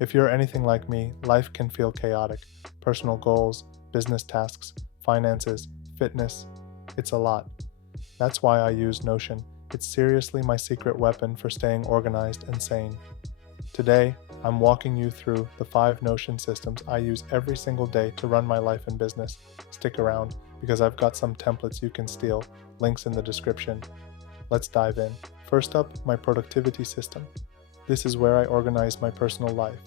If you're anything like me, life can feel chaotic. Personal goals, business tasks, finances, fitness. It's a lot. That's why I use Notion. It's seriously my secret weapon for staying organized and sane. Today, I'm walking you through the 5 Notion systems I use every single day to run my life and business. Stick around, because I've got some templates you can steal, links in the description. Let's dive in. First up, my productivity system. This is where I organize my personal life.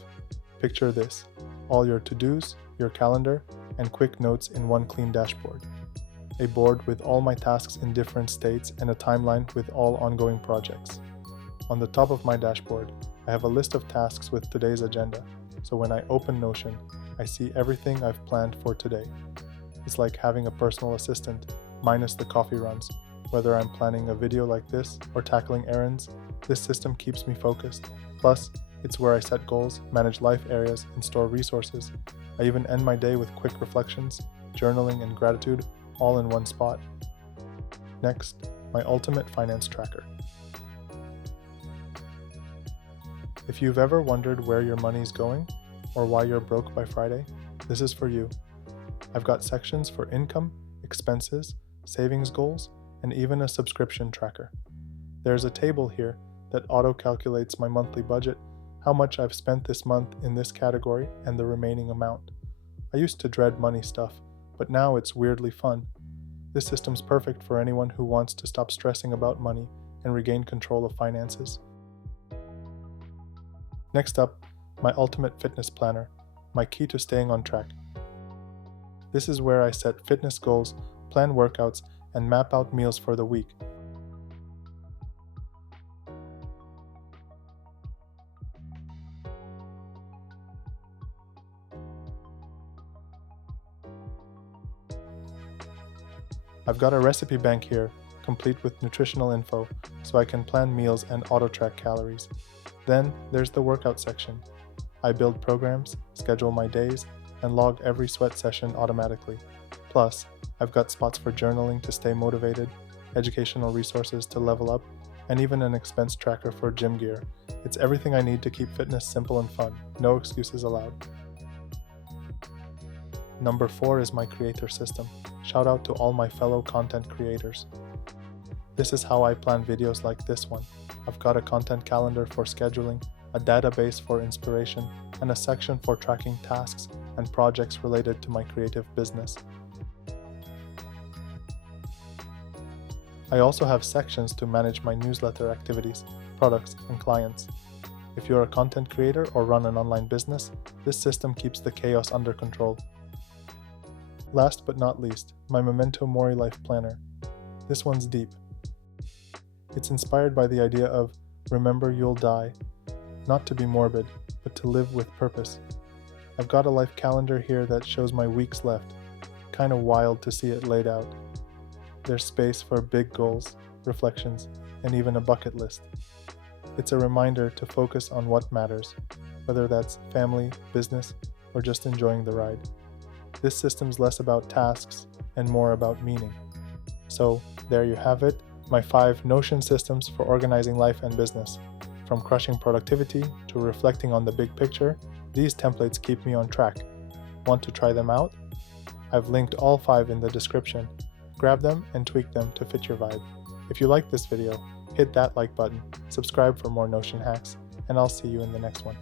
Picture this: all your to-dos, your calendar, and quick notes in one clean dashboard. A board with all my tasks in different states and a timeline with all ongoing projects. On the top of my dashboard, I have a list of tasks with today's agenda, so when I open Notion, I see everything I've planned for today. It's like having a personal assistant, minus the coffee runs. Whether I'm planning a video like this or tackling errands, this system keeps me focused. Plus, it's where I set goals, manage life areas, and store resources. I even end my day with quick reflections, journaling, and gratitude, all in one spot. Next, my ultimate finance tracker. If you've ever wondered where your money's going, or why you're broke by Friday, this is for you. I've got sections for income, expenses, savings goals, and even a subscription tracker. There's a table here that auto-calculates my monthly budget, how much I've spent this month in this category, and the remaining amount. I used to dread money stuff, but now it's weirdly fun. This system's perfect for anyone who wants to stop stressing about money and regain control of finances. Next up, my ultimate fitness planner, my key to staying on track. This is where I set fitness goals, plan workouts, and map out meals for the week. I've got a recipe bank here, complete with nutritional info, so I can plan meals and auto-track calories. Then there's the workout section. I build programs, schedule my days, and log every sweat session automatically. Plus, I've got spots for journaling to stay motivated, educational resources to level up, and even an expense tracker for gym gear. It's everything I need to keep fitness simple and fun. No excuses allowed. Number 4 is my creator system. Shout out to all my fellow content creators. This is how I plan videos like this one. I've got a content calendar for scheduling, a database for inspiration, and a section for tracking tasks and projects related to my creative business. I also have sections to manage my newsletter activities, products, and clients. If you're a content creator or run an online business, this system keeps the chaos under control. Last but not least, my Memento Mori Life Planner. This one's deep. It's inspired by the idea of remember you'll die, not to be morbid, but to live with purpose. I've got a life calendar here that shows my weeks left. Kinda wild to see it laid out. There's space for big goals, reflections, and even a bucket list. It's a reminder to focus on what matters, whether that's family, business, or just enjoying the ride. This system's less about tasks and more about meaning. So, there you have it, my 5 Notion systems for organizing life and business. From crushing productivity to reflecting on the big picture, these templates keep me on track. Want to try them out? I've linked all 5 in the description. Grab them and tweak them to fit your vibe. If you like this video, hit that like button, subscribe for more Notion hacks, and I'll see you in the next one.